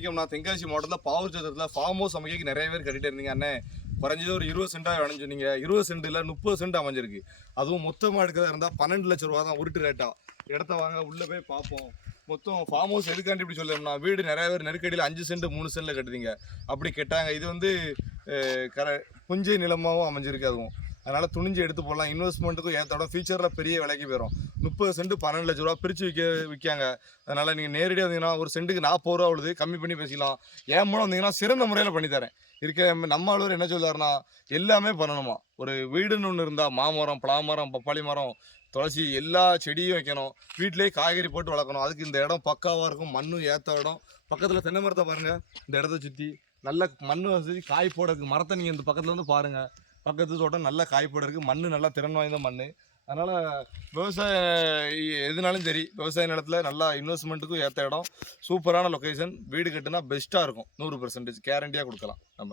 அமைக்கணும்னா தென்காசி மாவட்டத்தில் பாவூர் சத்திரத்தில் farm house அமைக்க நிறைய பேர் கட்டிட்டு இருந்தீங்க அண்ணே. குறைஞ்சது ஒரு 20 சென்டாக அணைஞ்சு நீங்கள் 20 சென்ட் இல்லை 30 சென்ட் அமைஞ்சிருக்கு. அதுவும் மொத்தமாக எடுக்கிறதா இருந்தால் 12 லட்ச ரூபா தான் உருட்டு ரேட்டா. இடத்த வாங்க உள்ளே போய் பார்ப்போம். மொத்தம் ஃபார்ம் ஹவுஸ் எதுக்காண்டி இப்படி சொல்லணும்னா வீடு நிறைய பேர் நெருக்கடியில் 5 சென்ட் 3 சென்ட்டில் கட்டுறீங்க அப்படி கேட்டாங்க. இது வந்து புஞ்சை நிலமாகவும் அமைஞ்சிருக்கு. அதுவும் அதனால் துணிஞ்சு எடுத்து போடலாம். இன்வெஸ்ட்மெண்ட்டுக்கும் ஏற்றோட ஃபியூச்சரில் பெரிய விலைக்கு போயிடும். 30 சென்ட் 12 லட்ச ரூபா பிரித்து விற்காங்க. அதனால் நீங்கள் நேரடியாக வந்தீங்கன்னா ஒரு சென்ட்டுக்கு 40 ரூபா உள்ளது கம்மி பண்ணி பேசிக்கலாம். ஏன் மூலம் வந்தீங்கன்னா சிறந்த முறையில் பண்ணித்தரேன். நம்ம ஆளுவர் என்ன சொல்றாருன்னா எல்லாமே பண்ணணுமா. ஒரு வீடுன்னு ஒன்று இருந்தால் மாமரம், பலாமரம், பப்பாளி மரம், துளசி எல்லா செடியும் வைக்கணும். வீட்டிலேயே காய்கறி போட்டு வளர்க்கணும். அதுக்கு இந்த இடம் பக்காவாக இருக்கும். மண்ணும் ஏற்ற இடம். பக்கத்தில் தென்னை மரத்தை பாருங்கள். இந்த இடத்த சுற்றி நல்ல மண் வசதி காய் போட இருக்குது. மரத்தை நீங்கள் இந்த பக்கத்தில் வந்து பாருங்கள். பக்கத்து தோட்டம் நல்ல காய்ப்போட இருக்குது. மண் நல்லா திறன் வாய்ந்த மண். அதனால் விவசாயம் எதுனாலும் சரி விவசாய நிலத்தில் நல்லா இன்வெஸ்ட்மெண்ட்டுக்கும் ஏற்ற இடம். சூப்பரான லொக்கேஷன். வீடு கட்டுனா பெஸ்ட்டாக இருக்கும். 100% கேரண்டியாக கொடுக்கலாம் நம்ம.